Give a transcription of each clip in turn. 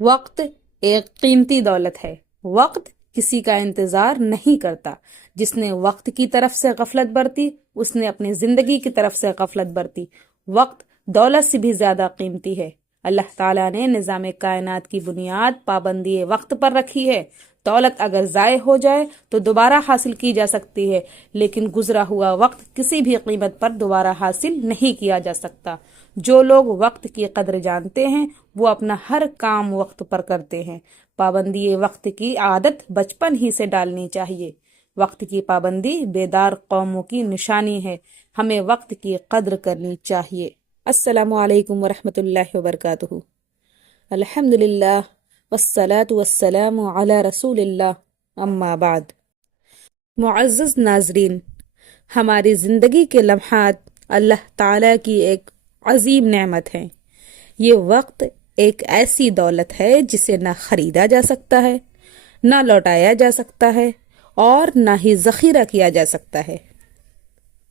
وقت ایک قیمتی دولت ہے۔ وقت کسی کا انتظار نہیں کرتا۔ جس نے وقت کی طرف سے غفلت برتی اس نے اپنی زندگی کی طرف سے غفلت برتی۔ وقت دولت سے بھی زیادہ قیمتی ہے۔ اللہ تعالیٰ نے نظام کائنات کی بنیاد پابندی وقت پر رکھی ہے۔ دولت اگر ضائع ہو جائے تو دوبارہ حاصل کی جا سکتی ہے، لیکن گزرا ہوا وقت کسی بھی قیمت پر دوبارہ حاصل نہیں کیا جا سکتا۔ جو لوگ وقت کی قدر جانتے ہیں وہ اپنا ہر کام وقت پر کرتے ہیں۔ پابندی وقت کی عادت بچپن ہی سے ڈالنی چاہیے۔ وقت کی پابندی بیدار قوموں کی نشانی ہے۔ ہمیں وقت کی قدر کرنی چاہیے۔ السلام علیکم ورحمۃ اللہ وبرکاتہ۔ الحمدللہ والصلاة والسلام علی رسول اللہ، اما بعد۔ معزز ناظرین، ہماری زندگی کے لمحات اللہ تعالیٰ کی ایک عظیم نعمت ہیں۔ یہ وقت ایک ایسی دولت ہے جسے نہ خریدا جا سکتا ہے، نہ لوٹایا جا سکتا ہے اور نہ ہی ذخیرہ کیا جا سکتا ہے۔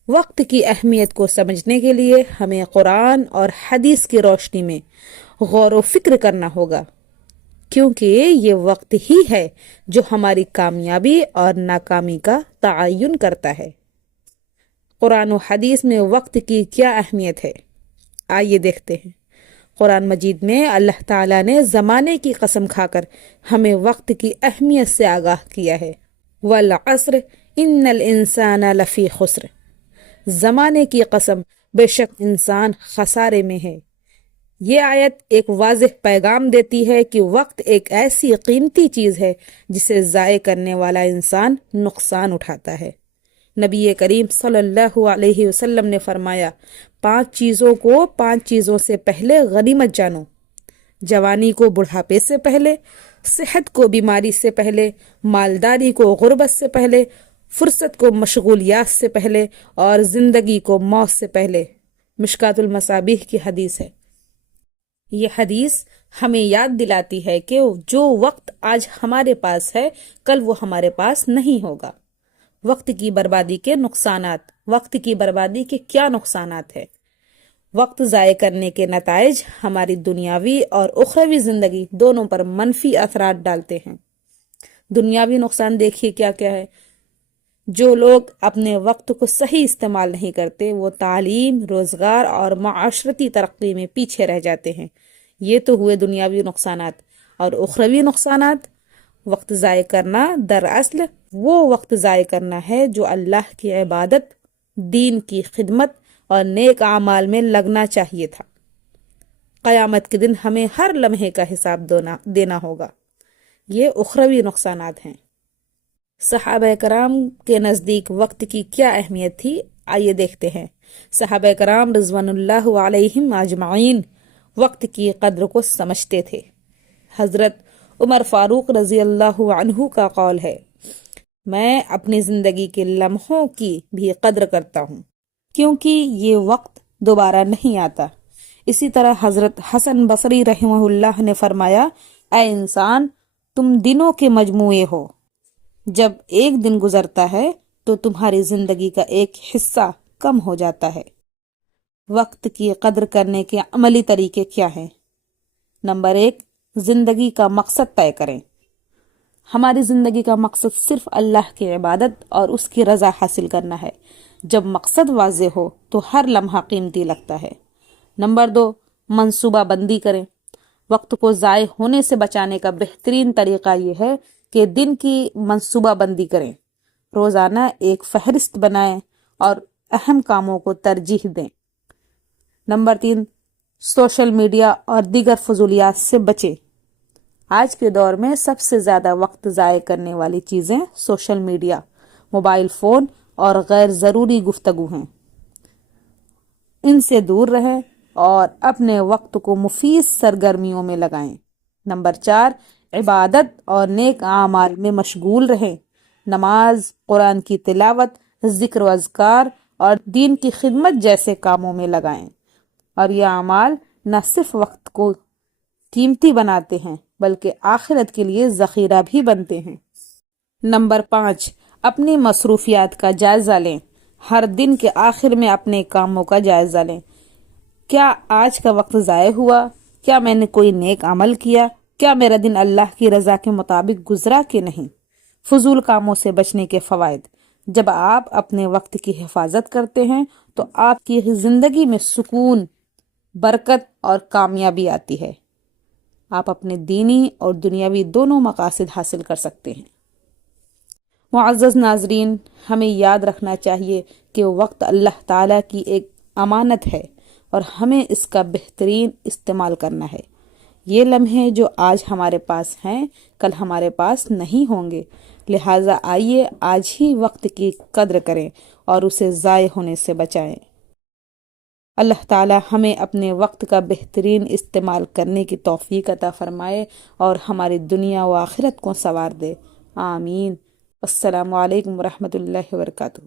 وقت کی اہمیت کو سمجھنے کے لیے ہمیں قرآن اور حدیث کی روشنی میں غور و فکر کرنا ہوگا، کیونکہ یہ وقت ہی ہے جو ہماری کامیابی اور ناکامی کا تعین کرتا ہے۔ قرآن و حدیث میں وقت کی کیا اہمیت ہے؟ آئیے دیکھتے ہیں۔ قرآن مجید میں اللہ تعالیٰ نے زمانے کی قسم کھا کر ہمیں وقت کی اہمیت سے آگاہ کیا ہے۔ والعصر ان الانسان لفی خسر، زمانے کی قسم، بے شک انسان خسارے میں ہے۔ یہ آیت ایک واضح پیغام دیتی ہے کہ وقت ایک ایسی قیمتی چیز ہے جسے ضائع کرنے والا انسان نقصان اٹھاتا ہے۔ نبی کریم صلی اللہ علیہ وسلم نے فرمایا، 5 چیزوں کو 5 چیزوں سے پہلے غنیمت جانو: جوانی کو بڑھاپے سے پہلے، صحت کو بیماری سے پہلے، مالداری کو غربت سے پہلے، فرصت کو مشغولیات سے پہلے اور زندگی کو موت سے پہلے۔ مشکات المصابیح کی حدیث ہے۔ یہ حدیث ہمیں یاد دلاتی ہے کہ جو وقت آج ہمارے پاس ہے کل وہ ہمارے پاس نہیں ہوگا۔ وقت کی بربادی کے نقصانات۔ وقت کی بربادی کے کیا نقصانات ہیں؟ وقت ضائع کرنے کے نتائج ہماری دنیاوی اور اخروی زندگی دونوں پر منفی اثرات ڈالتے ہیں۔ دنیاوی نقصان دیکھیے کیا کیا ہے۔ جو لوگ اپنے وقت کو صحیح استعمال نہیں کرتے وہ تعلیم، روزگار اور معاشرتی ترقی میں پیچھے رہ جاتے ہیں۔ یہ تو ہوئے دنیاوی نقصانات۔ اور اخروی نقصانات، وقت ضائع کرنا دراصل وہ وقت ضائع کرنا ہے جو اللہ کی عبادت، دین کی خدمت اور نیک اعمال میں لگنا چاہیے تھا۔ قیامت کے دن ہمیں ہر لمحے کا حساب دینا ہوگا۔ یہ اخروی نقصانات ہیں۔ صحابہ کرام کے نزدیک وقت کی کیا اہمیت تھی؟ آئیے دیکھتے ہیں۔ صحابہ کرام رضوان اللہ علیہم اجمعین وقت کی قدر کو سمجھتے تھے۔ حضرت عمر فاروق رضی اللہ عنہ کا قول ہے، میں اپنی زندگی کے لمحوں کی بھی قدر کرتا ہوں کیونکہ یہ وقت دوبارہ نہیں آتا۔ اسی طرح حضرت حسن بصری رحمہ اللہ نے فرمایا، اے انسان، تم دنوں کے مجموعے ہو، جب ایک دن گزرتا ہے تو تمہاری زندگی کا ایک حصہ کم ہو جاتا ہے۔ وقت کی قدر کرنے کے عملی طریقے کیا ہیں؟ نمبر 1، زندگی کا مقصد طے کریں۔ ہماری زندگی کا مقصد صرف اللہ کی عبادت اور اس کی رضا حاصل کرنا ہے۔ جب مقصد واضح ہو تو ہر لمحہ قیمتی لگتا ہے۔ نمبر 2، منصوبہ بندی کریں۔ وقت کو ضائع ہونے سے بچانے کا بہترین طریقہ یہ ہے کہ دن کی منصوبہ بندی کریں۔ روزانہ ایک فہرست بنائیں اور اہم کاموں کو ترجیح دیں۔ نمبر 3، سوشل میڈیا اور دیگر فضولیات سے بچیں۔ آج کے دور میں سب سے زیادہ وقت ضائع کرنے والی چیزیں سوشل میڈیا، موبائل فون اور غیر ضروری گفتگو ہیں۔ ان سے دور رہیں اور اپنے وقت کو مفید سرگرمیوں میں لگائیں۔ نمبر 4، عبادت اور نیک اعمال میں مشغول رہیں۔ نماز، قرآن کی تلاوت، ذکر و اذکار اور دین کی خدمت جیسے کاموں میں لگائیں۔ اور یہ اعمال نہ صرف وقت کو قیمتی بناتے ہیں بلکہ آخرت کے لیے ذخیرہ بھی بنتے ہیں۔ نمبر 5، اپنی مصروفیات کا جائزہ لیں۔ ہر دن کے آخر میں اپنے کاموں کا جائزہ لیں۔ کیا آج کا وقت ضائع ہوا؟ کیا میں نے کوئی نیک عمل کیا؟ کیا میرا دن اللہ کی رضا کے مطابق گزرا کہ نہیں؟ فضول کاموں سے بچنے کے فوائد۔ جب آپ اپنے وقت کی حفاظت کرتے ہیں تو آپ کی زندگی میں سکون، برکت اور کامیابی آتی ہے۔ آپ اپنے دینی اور دنیاوی دونوں مقاصد حاصل کر سکتے ہیں۔ معزز ناظرین، ہمیں یاد رکھنا چاہیے کہ وقت اللہ تعالیٰ کی ایک امانت ہے اور ہمیں اس کا بہترین استعمال کرنا ہے۔ یہ لمحے جو آج ہمارے پاس ہیں کل ہمارے پاس نہیں ہوں گے، لہٰذا آئیے آج ہی وقت کی قدر کریں اور اسے ضائع ہونے سے بچائیں۔ اللہ تعالیٰ ہمیں اپنے وقت کا بہترین استعمال کرنے کی توفیق عطا فرمائے اور ہماری دنیا و آخرت کو سنوار دے۔ آمین۔ السلام علیکم ورحمۃ اللہ وبرکاتہ۔